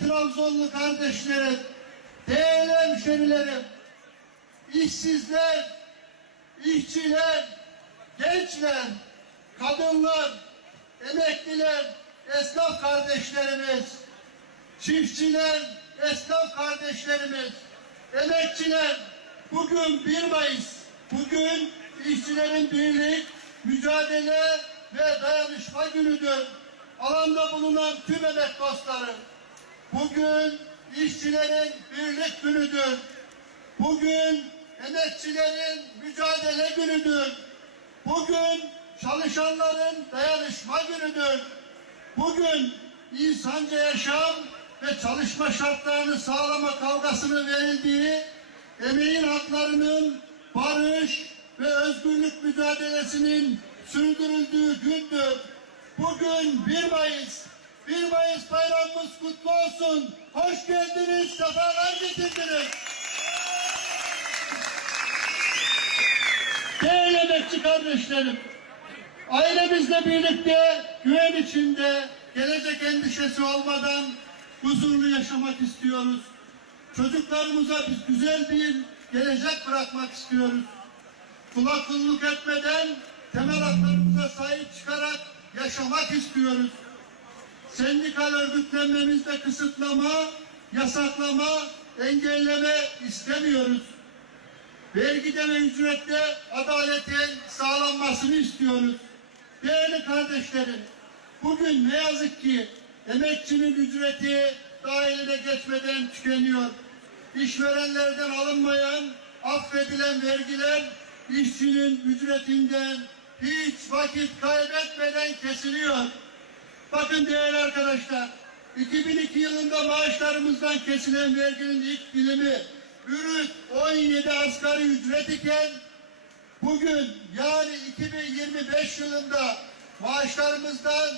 Trabzonlu kardeşlerim, değerli hemşerilerim, işsizler, işçiler, gençler, kadınlar, emekliler, esnaf kardeşlerimiz, çiftçiler, esnaf kardeşlerimiz, emekçiler, bugün 1 Mayıs, bugün işçilerin birlik, mücadele ve dayanışma günüdür. Alanda bulunan tüm emek dostları, bugün işçilerin birlik günüdür. Bugün emekçilerin mücadele günüdür. Bugün çalışanların dayanışma günüdür. Bugün insanca yaşam ve çalışma şartlarını sağlama kavgasının verildiği, emeğin haklarının barış ve özgürlük mücadelesinin sürdürüldüğü gündür. Bugün 1 Mayıs. 1 Mayıs bayramımız kutlu olsun. Hoş geldiniz, sefalar getirdiniz. Değerli emekçi kardeşlerim, ailemizle birlikte güven içinde, gelecek endişesi olmadan huzurlu yaşamak istiyoruz. Çocuklarımıza biz güzel bir gelecek bırakmak istiyoruz. Kula kulluk etmeden temel haklarımıza sahip çıkarak yaşamak istiyoruz. Sendikal örgütlenmemizde kısıtlama, yasaklama, engelleme istemiyoruz. Vergide ve ücrette adaletin sağlanmasını istiyoruz. Değerli kardeşlerim, bugün ne yazık ki emekçinin ücreti dailine geçmeden tükeniyor. İşverenlerden alınmayan, affedilen vergiler işçinin ücretinden hiç vakit kaybetmeden kesiliyor. Bakın değerli arkadaşlar, 2002 yılında maaşlarımızdan kesilen verginin ilk dilimi bürüt 17 asgari ücret iken bugün yani 2025 yılında maaşlarımızdan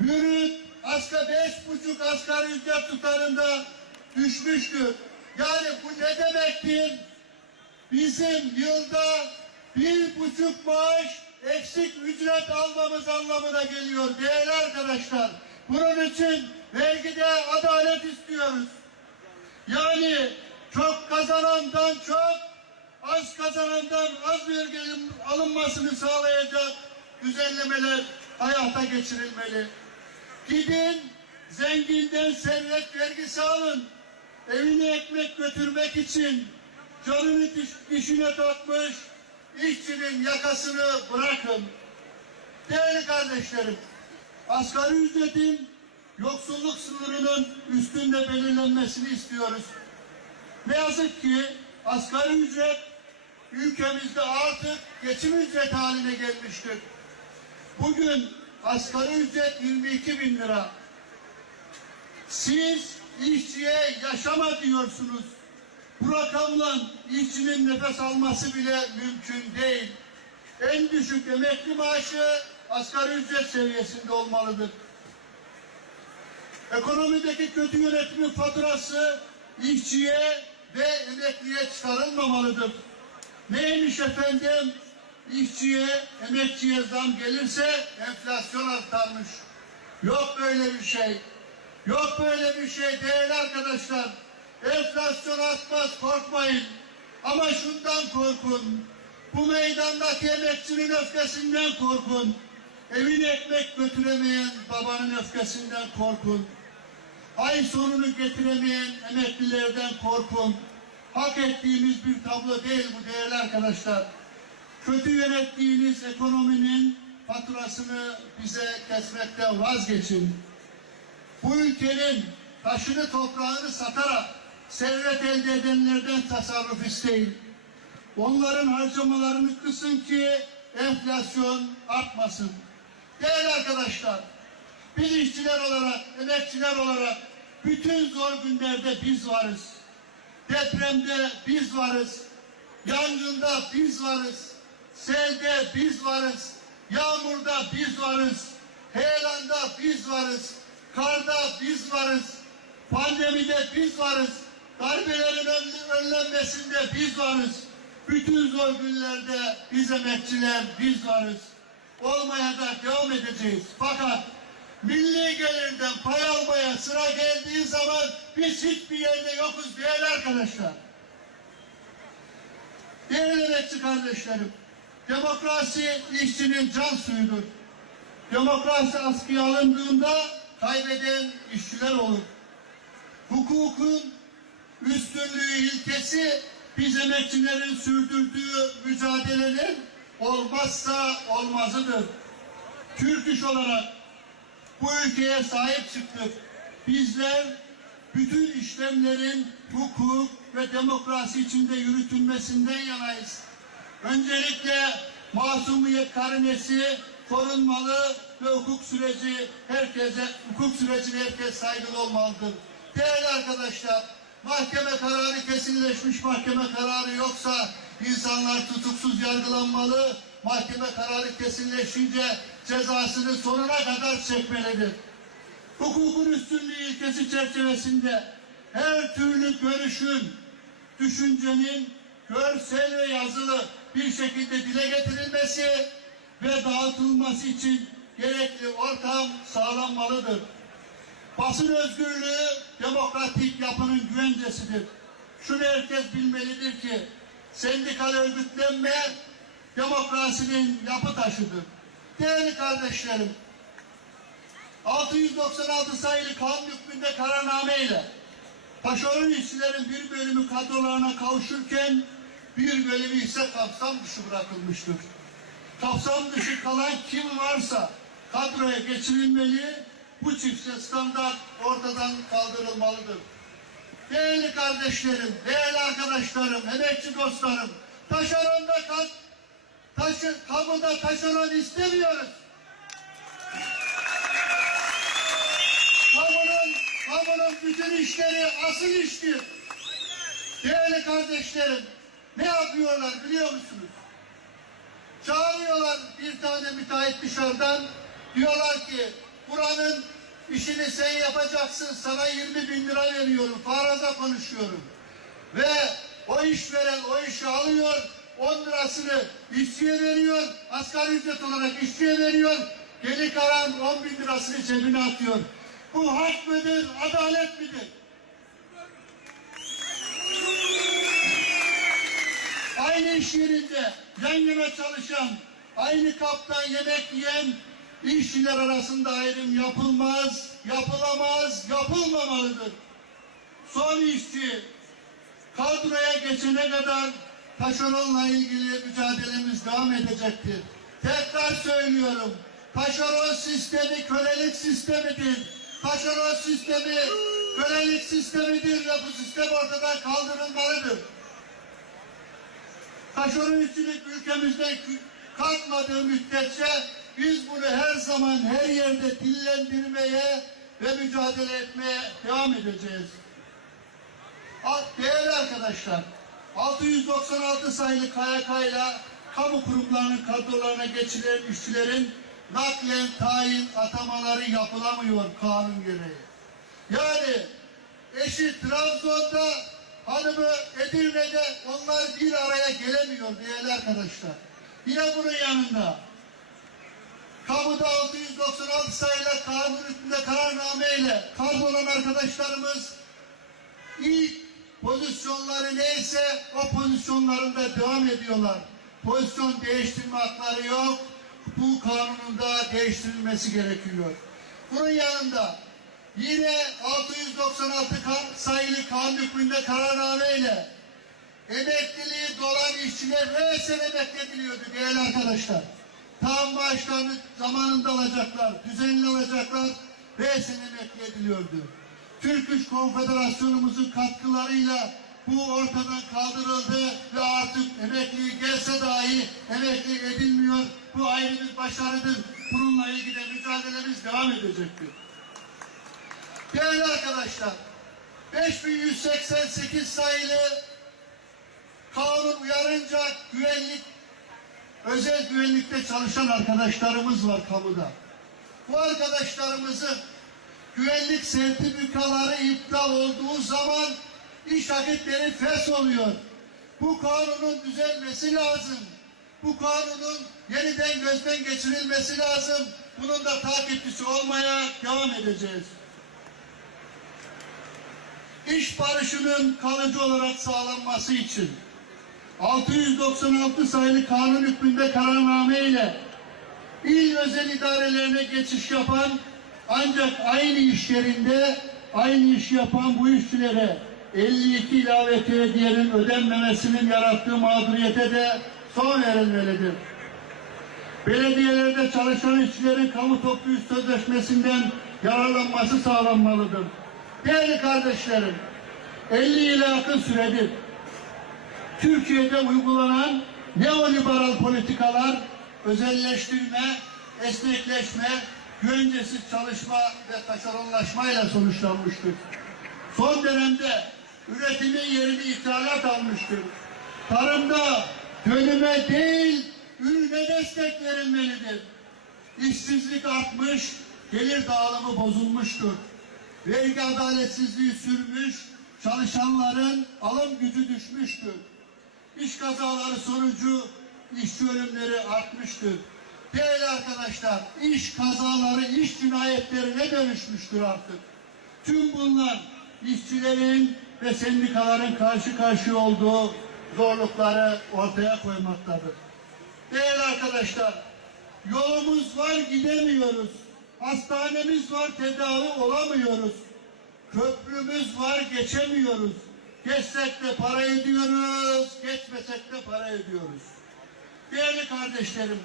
bürüt asgari beş buçuk asgari ücret tutarında düşmüştür. Yani bu ne demektir? Bizim yılda bir buçuk maaş eksik ücret almamız anlamına geliyor değerli arkadaşlar. Bunun için vergide adalet istiyoruz. Yani çok kazanandan çok, az kazanandan az verginin alınmasını sağlayacak düzenlemeler hayata geçirilmeli. Gidin zenginden servet vergisi alın. Evine ekmek götürmek için canını diş, dişine takmış işçinin yakasını bırakın. Değerli kardeşlerim, asgari ücretin yoksulluk sınırının üstünde belirlenmesini istiyoruz. Ne yazık ki asgari ücret ülkemizde artık geçim ücret haline gelmiştir. Bugün asgari ücret 22 bin lira. Siz işçiye yaşama diyorsunuz. Bu rakamla işçinin nefes alması bile mümkün değil. En düşük emekli maaşı asgari ücret seviyesinde olmalıdır. Ekonomideki kötü yönetimin faturası işçiye ve emekliye çıkarılmamalıdır. Neymiş efendim? İşçiye, emekçiye zam gelirse enflasyon artarmış. Yok böyle bir şey. Yok böyle bir şey değerli arkadaşlar. Enflasyon artmaz korkmayın. Ama şundan korkun. Bu meydandaki emekçinin öfkesinden korkun. Evine ekmek götüremeyen babanın öfkesinden korkun. Ay sonunu getiremeyen emeklilerden korkun. Hak ettiğimiz bir tablo değil bu değerli arkadaşlar. Kötü yönettiğiniz ekonominin faturasını bize kesmekten vazgeçin. Bu ülkenin taşını toprağını satarak servet elde edenlerden tasarruf isteyin. Onların harcamalarını kısın ki enflasyon artmasın. Değerli arkadaşlar, biz işçiler olarak, emekçiler olarak bütün zor günlerde biz varız. Depremde biz varız. Yangında biz varız. Selde biz varız. Yağmurda biz varız. Heyelanda biz varız. Karda biz varız. Pandemide biz varız. Darbelerin ön- önlenmesinde biz varız. Bütün zor günlerde biz emekçiler biz varız. Olmaya da devam edeceğiz. Fakat milli gelirden pay almaya sıra geldiği zaman biz hiçbir yerde yokuz değerli arkadaşlar. Değerli emekçi kardeşlerim, demokrasi işçinin can suyudur. Demokrasi askıya alındığında kaybeden işçiler olur. Hukukun üstünlüğü ilkesi biz emekçilerin sürdürdüğü mücadelenin olmazsa olmazıdır. Türk iş olarak bu ülkeye sahip çıktık. Bizler bütün işlemlerin hukuk ve demokrasi içinde yürütülmesinden yanayız. Öncelikle masumiyet karinesi korunmalı ve hukuk süreci herkese hukuk sürecine herkes saygılı olmalıdır. Değerli arkadaşlar, mahkeme kararı kesinleşmiş mahkeme kararı yoksa insanlar tutuksuz yargılanmalı. Mahkeme kararı kesinleşince cezasını sonuna kadar çekmelidir. Hukukun üstünlüğü ilkesi çerçevesinde her türlü görüşün, düşüncenin görsel ve yazılı bir şekilde dile getirilmesi ve dağıtılması için gerekli ortam sağlanmalıdır. Basın özgürlüğü demokratik yapının güvencesidir. Şunu herkes bilmelidir ki sendikal örgütlenme demokrasinin yapı taşıdır. Değerli kardeşlerim, 696 sayılı kanun hükmünde kararname ile taşeron işçilerin bir bölümü kadrolarına kavuşurken bir bölümü ise kapsam dışı bırakılmıştır. Kapsam dışı kalan kim varsa kadroya geçirilmeli, bu çifte standart ortadan kaldırılmalıdır. Değerli kardeşlerim, değerli arkadaşlarım, emekçi dostlarım, taşeronda kat, taşı, kamuda taşeron istemiyoruz. Kamunun, kamunun bütün işleri asıl iştir. Değerli kardeşlerim, ne yapıyorlar biliyor musunuz? Çağırıyorlar bir tane müteahhit dışarıdan, diyorlar ki buranın işini sen yapacaksın, sana 20 bin lira veriyorum, faraza konuşuyorum. Ve o işveren o işi alıyor, 10 lirasını işçiye veriyor, asgari ücret olarak işçiye veriyor, geri kalan 10 bin lirasını cebine atıyor. Bu hak mıdır, adalet midir? Aynı iş yerinde yan yana çalışan, aynı kaptan yemek yiyen işçiler arasında ayrım yapılmaz, yapılamaz, yapılmamalıdır. Son işçi kadroya geçene kadar taşeronla ilgili mücadelemiz devam edecektir. Tekrar söylüyorum, taşeron sistemi kölelik sistemidir. Taşeron sistemi kölelik sistemidir ve bu sistem ortadan kaldırılmalıdır. Taşeron işçilik ülkemizden kalkmadığı müddetçe biz bunu her zaman her yerde dillendirmeye ve mücadele etmeye devam edeceğiz. Değerli arkadaşlar, 696 sayılı KYK ile kamu kurumlarının kadrolarına geçilen işçilerin naklen tayin atamaları yapılamıyor kanun gereği. Yani eşi Trabzon'da, hanımı Edirne'de onlar bir araya gelemiyor değerli arkadaşlar. Yine bunun yanında kamuda 696 sayılı kanun hükmünde kararnameyle kadrolan arkadaşlarımız ilk pozisyonları neyse o pozisyonlarında devam ediyorlar. Pozisyon değiştirme hakları yok. Bu kanunun da değiştirilmesi gerekiyor. Bunun yanında yine 696 kan- sayılı kanun hükmünde kararnameyle emekliliği dolan işçiler resen emeklediliyordu değerli arkadaşlar. Tam maaşlarını zamanında alacaklar, düzenli alacaklar, resen emekli ediliyordu. Türk İş Konfederasyonumuzun katkılarıyla bu ortadan kaldırıldı ve artık emekli gelse dahi emekli edilmiyor. Bu ayrı bir başarıdır. Bununla ilgili mücadelemiz devam edecektir. Değerli arkadaşlar, 5188 sayılı kanun uyarınca güvenlik, özel güvenlikte çalışan arkadaşlarımız var kamuda. Bu arkadaşlarımızın güvenlik sertifikaları iptal olduğu zaman iş akitleri fes oluyor. Bu kanunun düzelmesi lazım. Bu kanunun yeniden gözden geçirilmesi lazım. bunun da takipçisi olmaya devam edeceğiz. İş barışının kalıcı olarak sağlanması için 696 sayılı kanun hükmünde kararname ile il özel idarelerine geçiş yapan ancak aynı iş yerinde aynı işi yapan bu işçilere 52 ilave krediyenin ödenmemesinin yarattığı mağduriyete de son verilmelidir. Belediyelerde çalışan işçilerin kamu toplu iş sözleşmesinden yararlanması sağlanmalıdır. Değerli kardeşlerim, 50 yıla yakın süredir Türkiye'de uygulanan neoliberal politikalar özelleştirme, esnekleşme, güvencesiz çalışma ve taşeronlaşmayla sonuçlanmıştır. Son dönemde üretimin yerini ithalat almıştır. Tarımda dönüme değil, ürüne destek verilmelidir. İşsizlik artmış, gelir dağılımı bozulmuştur. Vergi adaletsizliği sürmüş, çalışanların alım gücü düşmüştür. İş kazaları sonucu işçi ölümleri artmıştır. Değerli arkadaşlar, iş kazaları, iş cinayetlerine dönüşmüştür artık. Tüm bunlar işçilerin ve sendikaların karşı karşıya olduğu zorlukları ortaya koymaktadır. Değerli arkadaşlar, yolumuz var gidemiyoruz. Hastanemiz var tedavi olamıyoruz. Köprümüz var geçemiyoruz. Geçsek de para ediyoruz, geçmesek de para ediyoruz. Değerli kardeşlerim,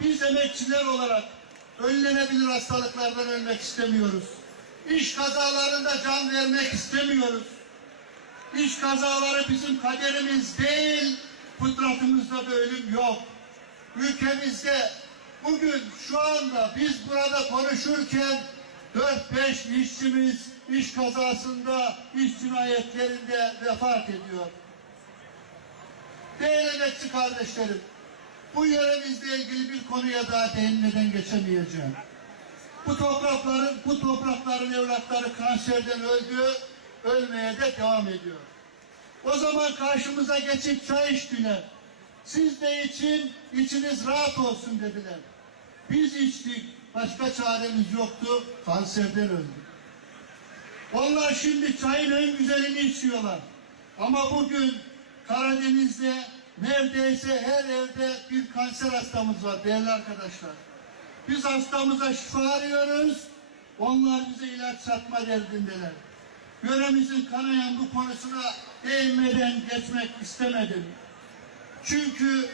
biz emekçiler olarak önlenebilir hastalıklardan ölmek istemiyoruz. İş kazalarında can vermek istemiyoruz. İş kazaları bizim kaderimiz değil, fıtratımızda da ölüm yok. Ülkemizde bugün şu anda biz burada konuşurken 4-5 işçimiz iş kazasında, iş cinayetlerinde vefat ediyor. Değerli emekçi kardeşlerim, bu yöremizle ilgili bir konuya daha değinmeden geçemeyeceğim. Bu toprakların, bu toprakların evlatları kanserden öldü, ölmeye de devam ediyor. O zaman karşımıza geçip çay içtiler. Siz de için, içiniz rahat olsun dediler. Biz içtik, başka çaremiz yoktu, kanserden öldük. Onlar şimdi çayın en güzelini içiyorlar. Ama bugün Karadeniz'de neredeyse her evde bir kanser hastamız var değerli arkadaşlar. Biz hastamıza şifa arıyoruz. Onlar bize ilaç satma derdindeler. Yöremizin kanayan bu konusuna değinmeden geçmek istemedim. Çünkü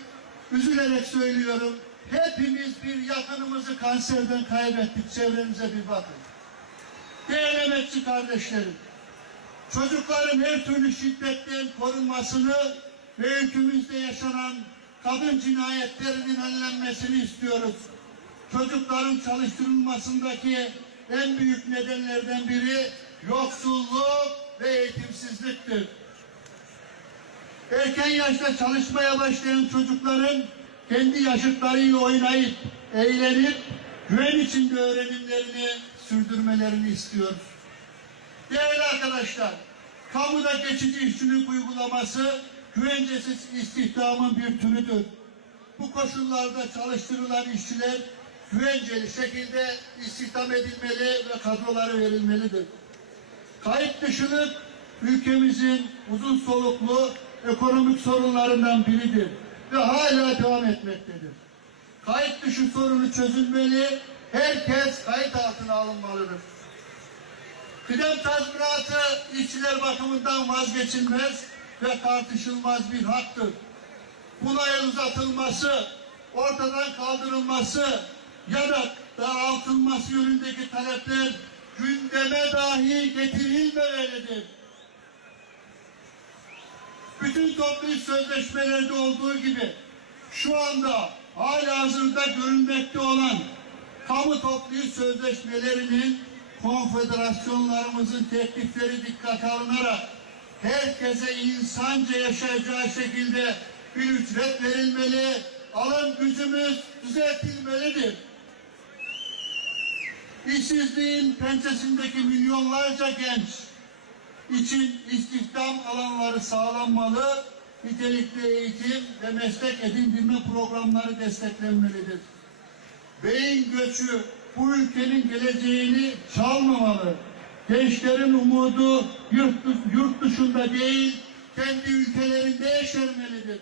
üzülerek söylüyorum. Hepimiz bir yakınımızı kanserden kaybettik. Çevremize bir bakın. Değerli kardeşlerim, çocukların her türlü şiddetten korunmasını ve ülkemizde yaşanan kadın cinayetlerinin önlenmesini istiyoruz. Çocukların çalıştırılmasındaki en büyük nedenlerden biri yoksulluk ve eğitimsizliktir. Erken yaşta çalışmaya başlayan çocukların kendi yaşıtlarıyla oynayıp, eğlenip, güven içinde öğrenimlerini sürdürmelerini istiyoruz. Değerli arkadaşlar, kamuda geçici işçilik uygulaması güvencesiz istihdamın bir türüdür. Bu koşullarda çalıştırılan işçiler güvenceli şekilde istihdam edilmeli ve kadroları verilmelidir. Kayıt dışılık ülkemizin uzun soluklu ekonomik sorunlarından biridir ve hala devam etmektedir. Kayıt dışı sorunu çözülmeli, herkes kayıt altına alınmalıdır. Kıdem tazminatı işçiler bakımından vazgeçilmez ve tartışılmaz bir haktır. Buna el uzatılması, ortadan kaldırılması ya da daraltılması yönündeki talepler gündeme dahi getirilmemelidir. Bütün toplu sözleşmelerde olduğu gibi şu anda hala hazırda görülmekte olan kamu toplu sözleşmelerinin konfederasyonlarımızın teklifleri dikkate alınarak herkese insanca yaşayacağı şekilde bir ücret verilmeli, alım gücümüz düzeltilmelidir. İşsizliğin pençesindeki milyonlarca genç için istihdam alanları sağlanmalı, nitelikli eğitim ve meslek edindirme programları desteklenmelidir. Beyin göçü bu ülkenin geleceğini çalmamalı. Gençlerin umudu yurt, yurt dışında değil, kendi ülkelerinde yeşermelidir.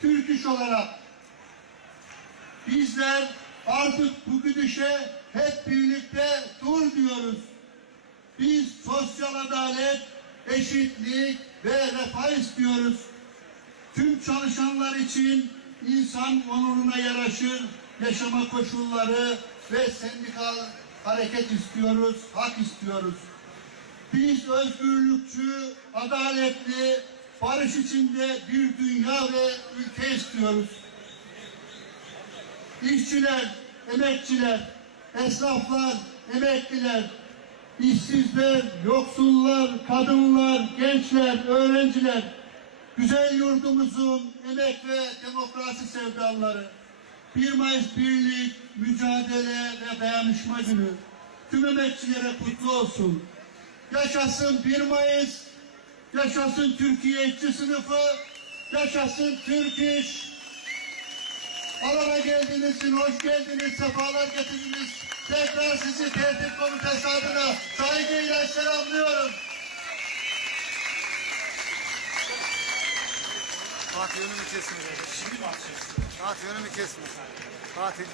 Türk iş olarak bizler artık bu gidişe hep birlikte dur diyoruz. Biz sosyal adalet, eşitlik ve refah istiyoruz. Tüm çalışanlar için insan onuruna yaraşır yaşama koşulları ve sendikal hareket istiyoruz, hak istiyoruz. Biz özgürlükçü, adaletli, barış içinde bir dünya ve ülke istiyoruz. İşçiler, emekçiler, esnaflar, emekliler, işsizler, yoksullar, kadınlar, gençler, öğrenciler, güzel yurdumuzun emek ve demokrasi sevdaları, 1 Mayıs Birlik, Mücadele ve Dayanışma Günü tüm emekçilere kutlu olsun. Yaşasın 1 Mayıs, yaşasın Türkiye işçi sınıfı, yaşasın Türk İş, Alana geldiniz, hoş geldiniz, sefalar getirdiniz. Tekrar sizi tertip komitesi adına saygıyla selamlıyorum. Fatih önümü kesme. Şimdi mi atacaksın? Fatih önümü kesme. Fatih.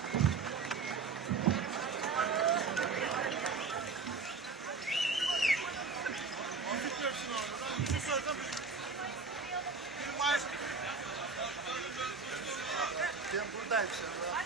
Ben buradayım şimdi.